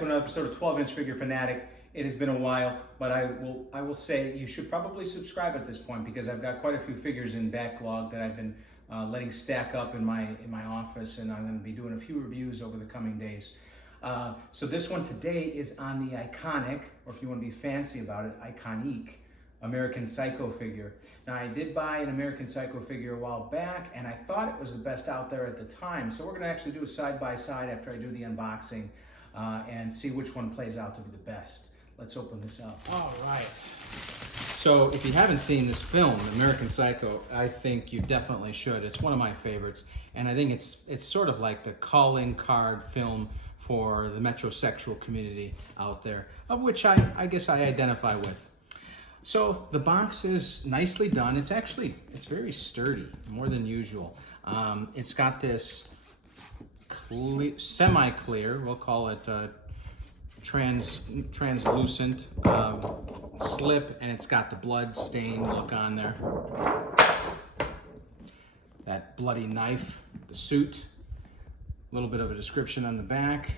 to another episode of 12-inch Figure Fanatic. It has been a while, but I will say you should probably subscribe at this point because I've got quite a few figures in backlog that I've been letting stack up in my office, and I'm going to be doing a few reviews over the coming days. So this one today is on the ICONIQ, or if you want to be fancy about it, ICONIQ American Psycho figure. Now, I did buy an American Psycho figure a while back, and I thought it was the best out there at the time. So we're going to actually do a side-by-side after I do the unboxing and see which one plays out to be the best. Let's open this up. All right. So if you haven't seen this film, American Psycho, I think you definitely should. It's one of my favorites, and I think it's sort of like the calling card film for the metrosexual community out there, of which I guess I identify with. So the box is nicely done. It's very sturdy, more than usual. It's got this semi-clear, we'll call it translucent slip, and it's got the blood stain look on there. That bloody knife, the suit, a little bit of a description on the back.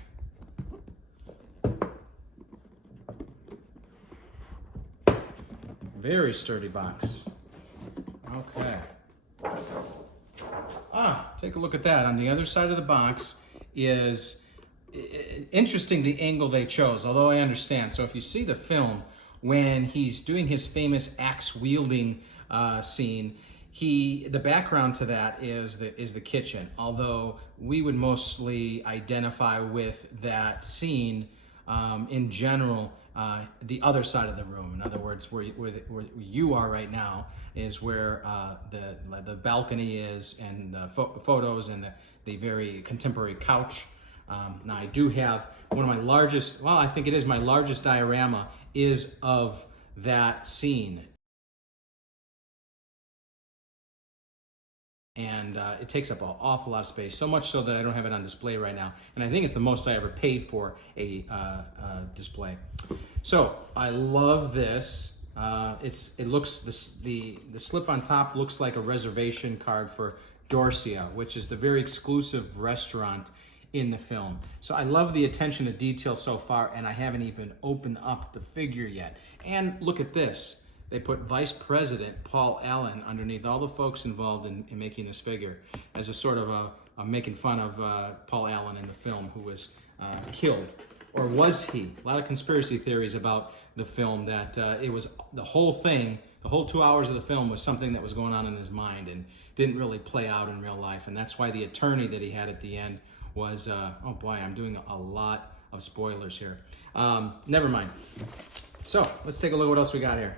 Very sturdy box. Okay. Take a look at that. On the other side of the box is interesting, the angle they chose, although I understand. So if you see the film, when he's doing his famous axe wielding scene, the background to that is the kitchen. Although we would mostly identify with that scene in general, the other side of the room. In other words, where you are right now is where the balcony is, and the photos, and the very contemporary couch. Now I do have one of my largest, well, I think it is my largest diorama, is of that scene. And it takes up an awful lot of space, so much so that I don't have it on display right now. And I think it's the most I ever paid for a display. So I love this. It looks, the slip on top looks like a reservation card for Dorsia, which is the very exclusive restaurant in the film. So I love the attention to detail so far, and I haven't even opened up the figure yet. And look at this. They put Vice President Paul Allen underneath all the folks involved in making this figure, as a sort of a making fun of Paul Allen in the film, who was killed. Or was he? A lot of conspiracy theories about the film, that it was the whole thing, the whole 2 hours of the film was something that was going on in his mind and didn't really play out in real life. And that's why the attorney that he had at the end was, oh boy, I'm doing a lot of spoilers here. Never mind. So let's take a look at what else we got here.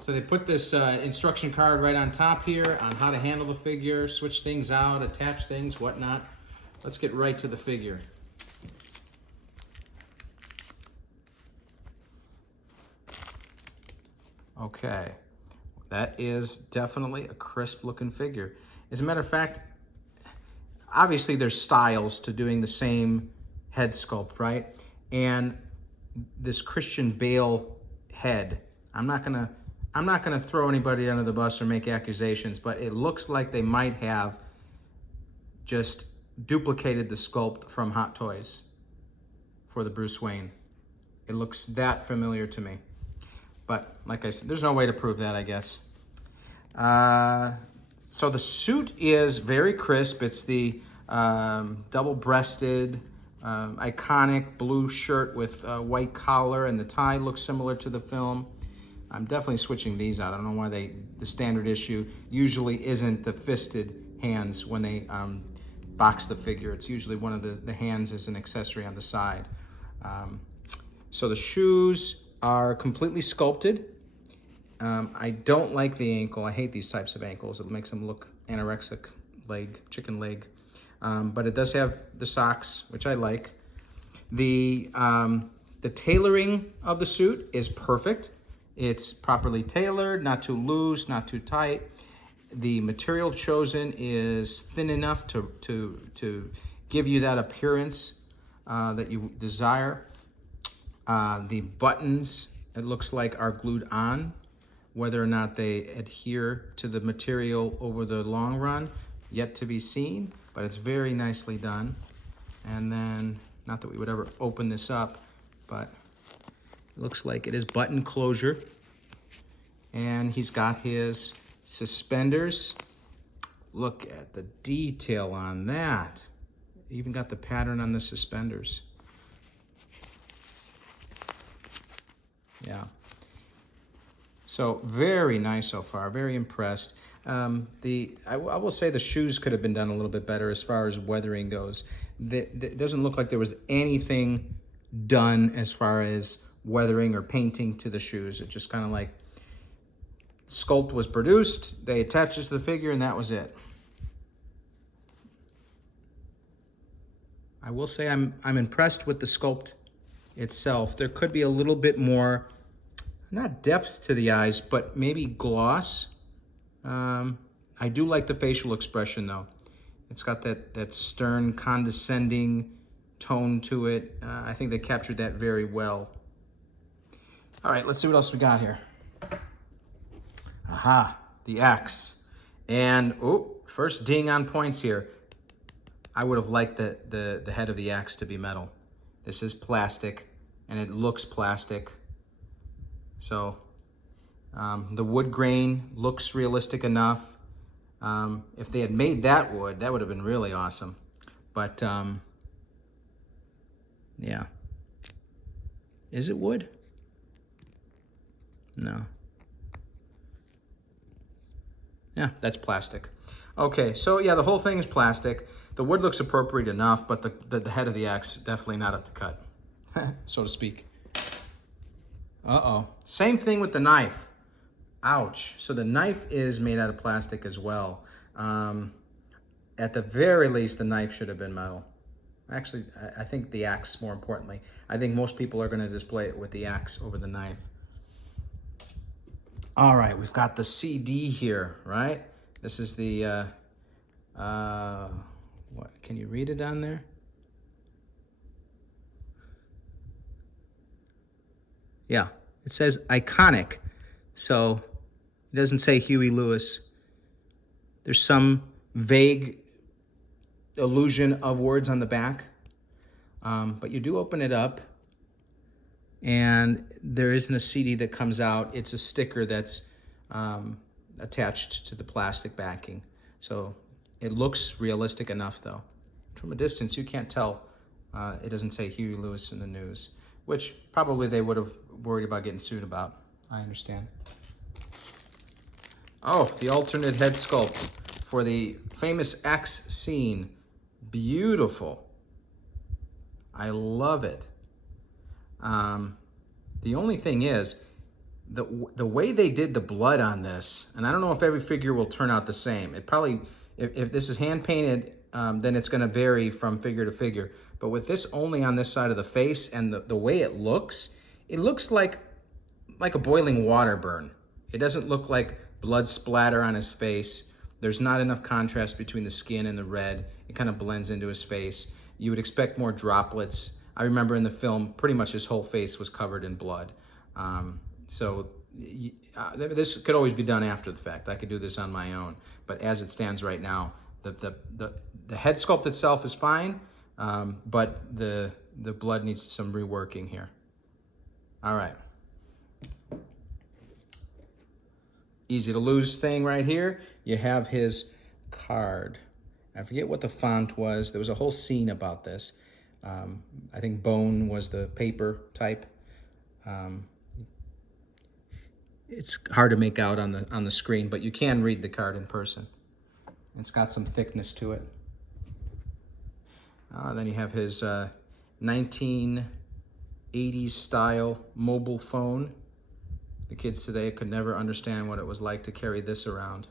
So they put this instruction card right on top here on how to handle the figure, switch things out, attach things, whatnot. Let's get right to the figure. Okay, that is definitely a crisp looking figure. As a matter of fact, obviously there's styles to doing the same head sculpt, right? And this Christian Bale head, I'm not gonna throw anybody under the bus or make accusations, but it looks like they might have just duplicated the sculpt from Hot Toys for the Bruce Wayne. It looks that familiar to me. But like I said, there's no way to prove that, I guess. So the suit is very crisp. It's the double-breasted, iconic blue shirt with a white collar, and the tie looks similar to the film. I'm definitely switching these out. I don't know why the standard issue usually isn't the fisted hands when they box the figure. It's usually one of the hands as an accessory on the side. So the shoes are completely sculpted. I don't like the ankle. I hate these types of ankles. It makes them look anorexic leg, chicken leg. But it does have the socks, which I like. The tailoring of the suit is perfect. It's properly tailored, not too loose, not too tight. The material chosen is thin enough to give you that appearance that you desire. The buttons, it looks like, are glued on. Whether or not they adhere to the material over the long run, yet to be seen, but it's very nicely done. And then Not that we would ever open this up, but it looks like it is button closure. And he's got his suspenders. Look at the detail on that. Even got the pattern on the suspenders. Yeah. So very nice so far, very impressed. I will say the shoes could have been done a little bit better as far as weathering goes. It doesn't look like there was anything done as far as weathering or painting to the shoes. It just kind of like sculpt was produced, they attached it to the figure, and that was it. I will say I'm impressed with the sculpt itself. There could be a little bit more, not depth to the eyes, but maybe gloss. I do like the facial expression though. It's got that stern, condescending tone to it. I think they captured that very well. All right, let's see what else we got here. Aha, the axe. And, oh, first ding on points here. I would have liked the head of the axe to be metal. This is plastic, and it looks plastic. So, the wood grain looks realistic enough. If they had made that wood, that would have been really awesome. But, yeah. Is it wood? No. Yeah, that's plastic. Okay, so yeah, the whole thing is plastic. The wood looks appropriate enough, but the head of the axe, definitely not up to cut, so to speak. Uh-oh. Same thing with the knife. Ouch. So the knife is made out of plastic as well. At the very least, the knife should have been metal. Actually, I think the axe, more importantly. I think most people are going to display it with the axe over the knife. All right, we've got the CD here, right? This is the, what, can you read it on there? Yeah, it says ICONIQ, so it doesn't say Huey Lewis. There's some vague illusion of words on the back, but you do open it up, and there isn't a CD that comes out. It's a sticker that's attached to the plastic backing. So it looks realistic enough, though. From a distance, you can't tell. It doesn't say Huey Lewis in the news, which probably they would have worried about getting sued about. I understand. Oh, the alternate head sculpt for the famous axe scene. Beautiful. I love it. The only thing is, the way they did the blood on this, and I don't know if every figure will turn out the same. It probably, if this is hand painted, then it's going to vary from figure to figure. But with this only on this side of the face and the way it looks like a boiling water burn. It doesn't look like blood splatter on his face. There's not enough contrast between the skin and the red. It kind of blends into his face. You would expect more droplets. I remember in the film, pretty much his whole face was covered in blood. This could always be done after the fact. I could do this on my own. But as it stands right now, the head sculpt itself is fine, but the blood needs some reworking here. All right. Easy to lose thing right here. You have his card. I forget what the font was. There was a whole scene about this. I think bone was the paper type. It's hard to make out on the screen, but you can read the card in person. It's got some thickness to it. Then you have his 1980s style mobile phone. The kids today could never understand what it was like to carry this around.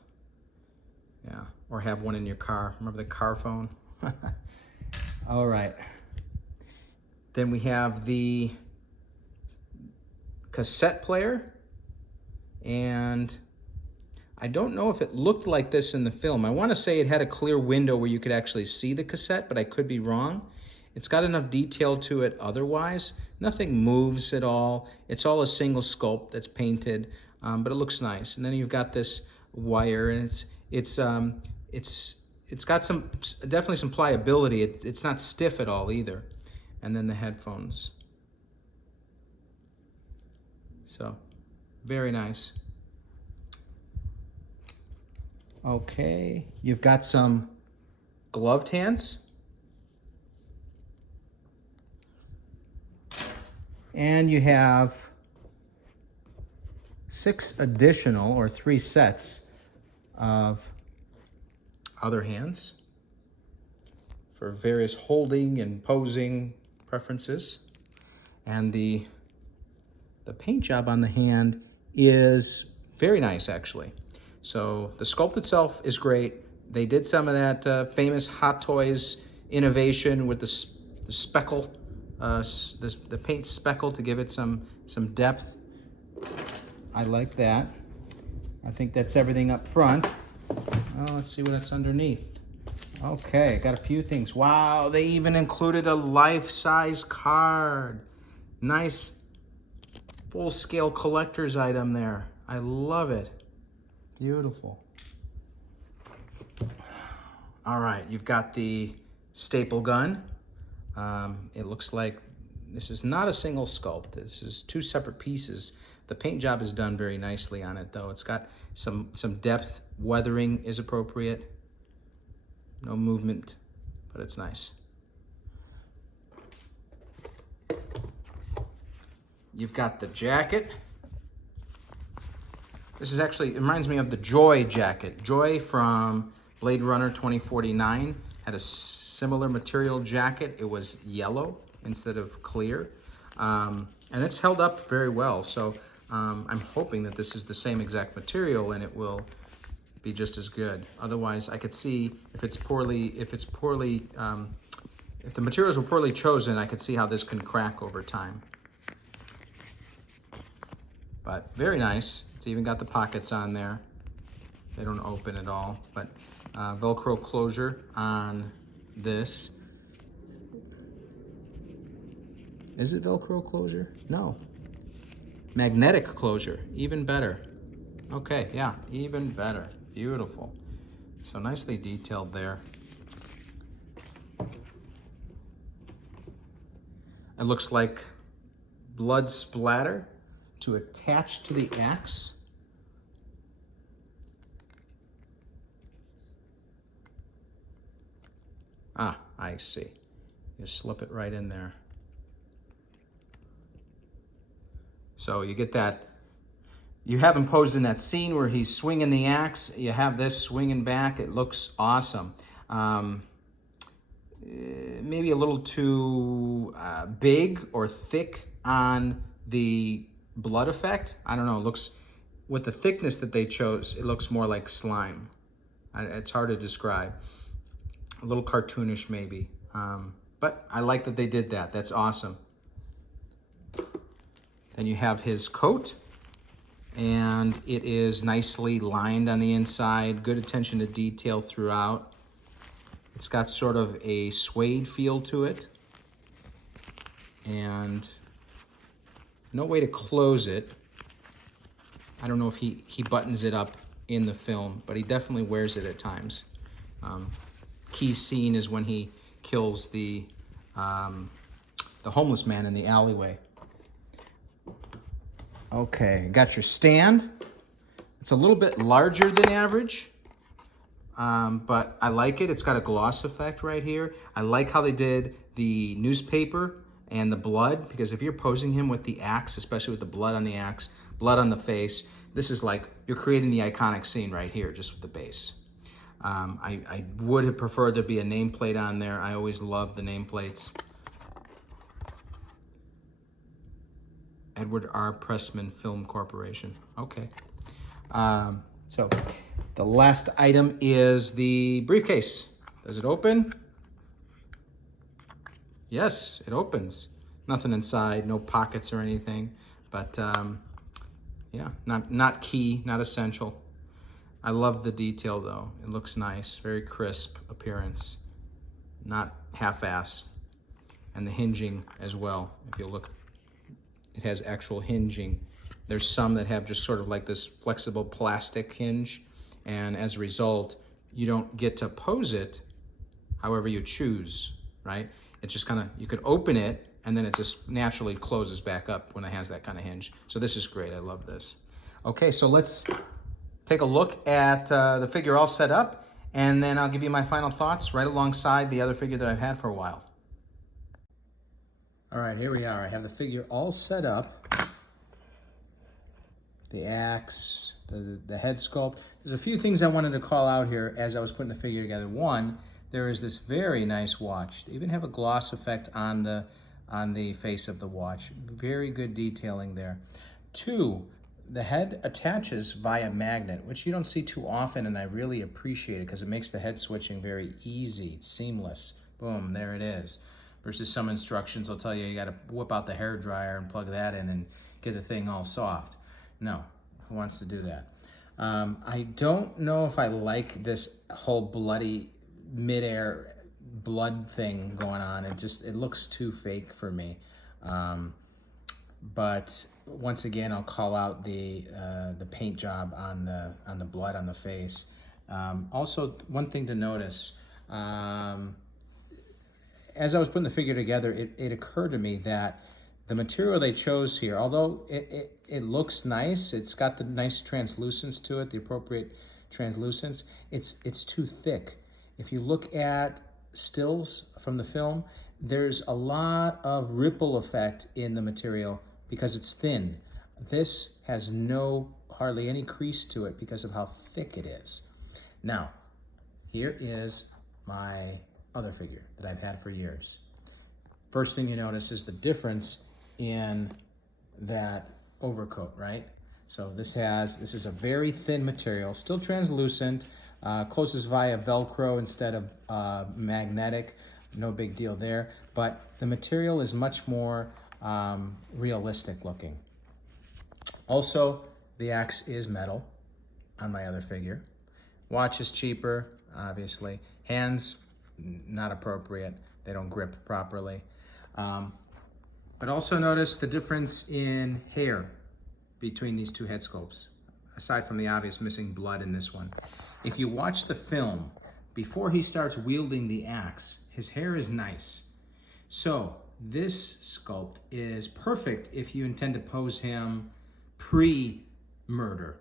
Yeah, or have one in your car. Remember the car phone? All right. Then we have the cassette player. And I don't know if it looked like this in the film. I want to say it had a clear window where you could actually see the cassette, but I could be wrong. It's got enough detail to it otherwise. Nothing moves at all. It's all a single sculpt that's painted, but it looks nice. And then you've got this wire, and it's got definitely some pliability. It's not stiff at all either. and then the headphones. So, very nice. Okay, you've got some gloved hands. And you have 6 additional, or 3 sets of other hands for various holding and posing preferences. And the paint job on the hand is very nice, actually. So the sculpt itself is great. They did some of that famous Hot Toys innovation with the speckle, the paint speckle to give it some depth. I like that. I think that's everything up front. Oh, let's see what's underneath. Okay, got a few things. Wow, they even included a life-size card. Nice full-scale collector's item there. I love it. Beautiful. All right, you've got the staple gun. It looks like this is not a single sculpt. This is 2 separate pieces. The paint job is done very nicely on it, though. It's got some depth. Weathering is appropriate. No movement, but it's nice. You've got the jacket. This is actually, it reminds me of the Joy jacket. Joy from Blade Runner 2049 had a similar material jacket. It was yellow instead of clear. And it's held up very well. So I'm hoping that this is the same exact material and it will be just as good. Otherwise, I could see if the materials were poorly chosen, I could see how this can crack over time. But very nice. It's even got the pockets on there. They don't open at all, but Velcro closure on this. Is it Velcro closure? No. Magnetic closure, even better. Okay, yeah, even better. Beautiful. So nicely detailed there. It looks like blood splatter to attach to the axe. Ah, I see. You slip it right in there. So you get that. You have him posed in that scene where he's swinging the axe. You have this swinging back. It looks awesome. Maybe a little too big or thick on the blood effect. I don't know. It looks, with the thickness that they chose, it looks more like slime. It's hard to describe. A little cartoonish maybe. But I like that they did that. That's awesome. Then you have his coat. And it is nicely lined on the inside. Good attention to detail throughout. It's got sort of a suede feel to it. And no way to close it. I don't know if he buttons it up in the film, but he definitely wears it at times. Key scene is when he kills the homeless man in the alleyway. Okay, got your stand. It's a little bit larger than average, but I like it. It's got a gloss effect right here. I like how they did the newspaper and the blood, because if you're posing him with the axe, especially with the blood on the axe, blood on the face, this is like you're creating the iconic scene right here, just with the base. I would have preferred there be a nameplate on there. I always love the nameplates. Edward R. Pressman Film Corporation. Okay. So the last item is the briefcase. Does it open? Yes, it opens. Nothing inside, no pockets or anything. But yeah, not key, not essential. I love the detail though. It looks nice, very crisp appearance. Not half-assed. And the hinging as well, if you look. It has actual hinging. There's some that have just sort of like this flexible plastic hinge, and as a result, you don't get to pose it however you choose, right? It just kind of, you could open it and then it just naturally closes back up when it has that kind of hinge. So this is great, I love this. Okay, so let's take a look at the figure all set up, and then I'll give you my final thoughts right alongside the other figure that I've had for a while. All right, here we are. I have the figure all set up. The axe, the head sculpt. There's a few things I wanted to call out here as I was putting the figure together. One, there is this very nice watch. They even have a gloss effect on the face of the watch. Very good detailing there. Two, the head attaches via magnet, which you don't see too often, and I really appreciate it because it makes the head switching very easy, seamless. Boom, there it is. Versus some instructions will tell you you got to whip out the hair dryer and plug that in and get the thing all soft. No, who wants to do that? I don't know if I like this whole bloody midair blood thing going on. It looks too fake for me. But once again, I'll call out the paint job on the blood on the face. Also, one thing to notice, as I was putting the figure together, it occurred to me that the material they chose here, although it looks nice, it's got the nice translucence to it, the appropriate translucence, it's too thick. If you look at stills from the film, there's a lot of ripple effect in the material because it's thin. This has hardly any crease to it because of how thick it is. Now, here is my other figure that I've had for years. First thing you notice is the difference in that overcoat, right? So this is a very thin material, still translucent, closes via Velcro instead of magnetic. No big deal there, but the material is much more realistic looking. Also, the axe is metal on my other figure. Watch is cheaper, obviously. Hands, not appropriate. They don't grip properly. But also notice the difference in hair between these two head sculpts, aside from the obvious missing blood in this one. If you watch the film, before he starts wielding the axe, his hair is nice. So this sculpt is perfect if you intend to pose him pre-murder,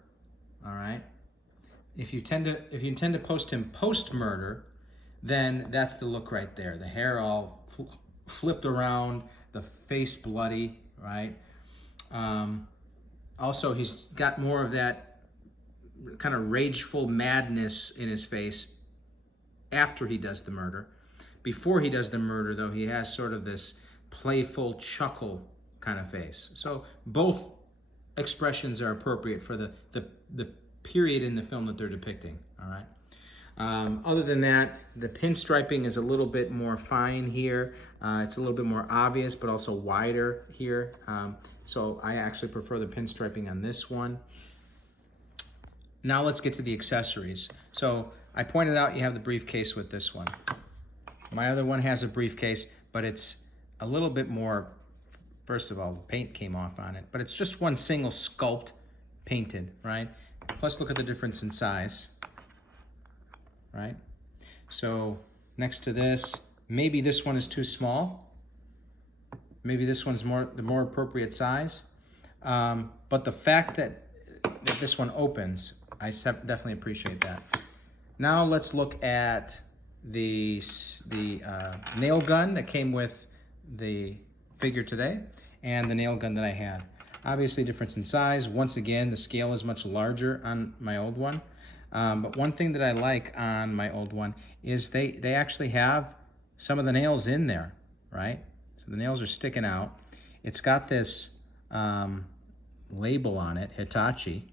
all right? If you intend to post him post-murder, then that's the look right there. The hair all flipped around, the face bloody, right? Also, he's got more of that kind of rageful madness in his face after he does the murder. Before he does the murder, though, he has sort of this playful chuckle kind of face. So both expressions are appropriate for the period in the film that they're depicting, all right? Other than that, the pinstriping is a little bit more fine here. It's a little bit more obvious, but also wider here. So I actually prefer the pinstriping on this one. Now let's get to the accessories. So I pointed out you have the briefcase with this one. My other one has a briefcase, but it's a little bit more, first of all, the paint came off on it, but it's just one single sculpt painted, right? Plus look at the difference in size, right? So next to this, maybe this one is too small. Maybe this one's the more appropriate size. But the fact that this one opens, I definitely appreciate that. Now let's look at the nail gun that came with the figure today and the nail gun that I had. Obviously difference in size. Once again, the scale is much larger on my old one. But one thing that I like on my old one is they actually have some of the nails in there, right? So the nails are sticking out. It's got this label on it, Hitachi,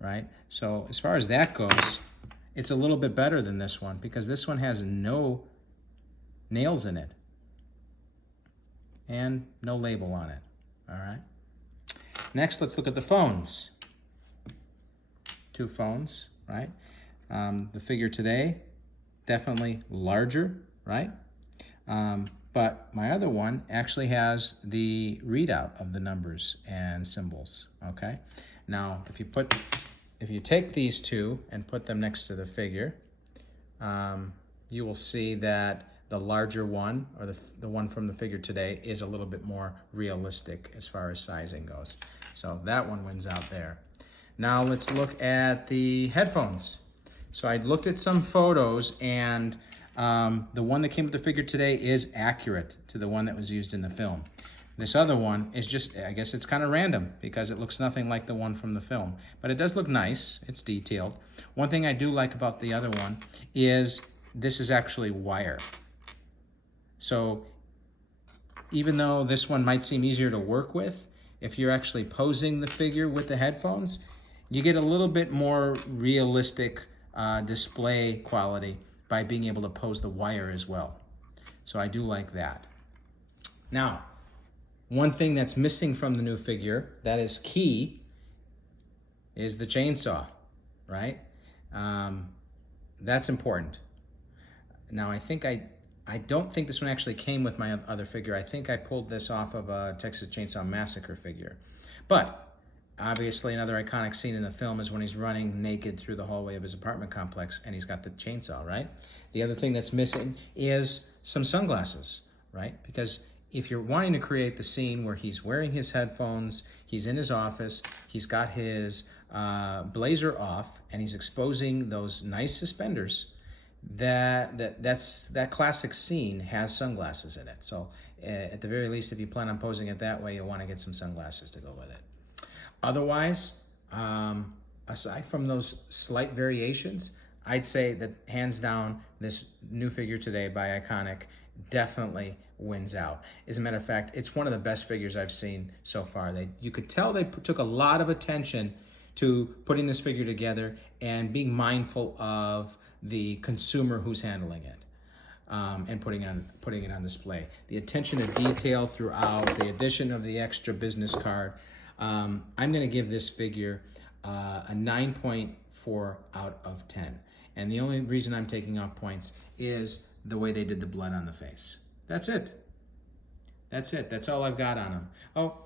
right? So as far as that goes, it's a little bit better than this one because this one has no nails in it and no label on it, all right? Next, let's look at the phones. Two phones, right? The figure today, definitely larger, right? But my other one actually has the readout of the numbers and symbols, okay? Now, if you take these two and put them next to the figure, you will see that the larger one, or the one from the figure today, is a little bit more realistic as far as sizing goes. So that one wins out there. Now let's look at the headphones. So I looked at some photos, and the one that came with the figure today is accurate to the one that was used in the film. This other one is just, I guess it's kind of random because it looks nothing like the one from the film. But it does look nice. It's detailed. One thing I do like about the other one is this is actually wire. So even though this one might seem easier to work with, if you're actually posing the figure with the headphones, you get a little bit more realistic display quality by being able to pose the wire as well. So I do like that. Now, one thing that's missing from the new figure that is key is the chainsaw, right? That's important. Now, I don't think this one actually came with my other figure. I think I pulled this off of a Texas Chainsaw Massacre figure. But obviously another iconic scene in the film is when he's running naked through the hallway of his apartment complex and he's got the chainsaw, right? The other thing that's missing is some sunglasses, right? Because if you're wanting to create the scene where he's wearing his headphones, he's in his office, he's got his blazer off, and he's exposing those nice suspenders, that classic scene has sunglasses in it. So at the very least, if you plan on posing it that way, you'll want to get some sunglasses to go with it. Otherwise, aside from those slight variations, I'd say that hands down, this new figure today by ICONIQ definitely wins out. As a matter of fact, it's one of the best figures I've seen so far. You could tell they took a lot of attention to putting this figure together and being mindful of the consumer who's handling it, and putting it on display. The attention to detail throughout, the addition of the extra business card. I'm going to give this figure a 9.4 out of 10. And the only reason I'm taking off points is the way they did the blood on the face. That's it. That's it. That's all I've got on him. Oh,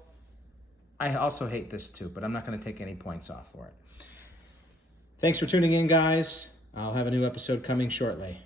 I also hate this too, but I'm not going to take any points off for it. Thanks for tuning in, guys. I'll have a new episode coming shortly.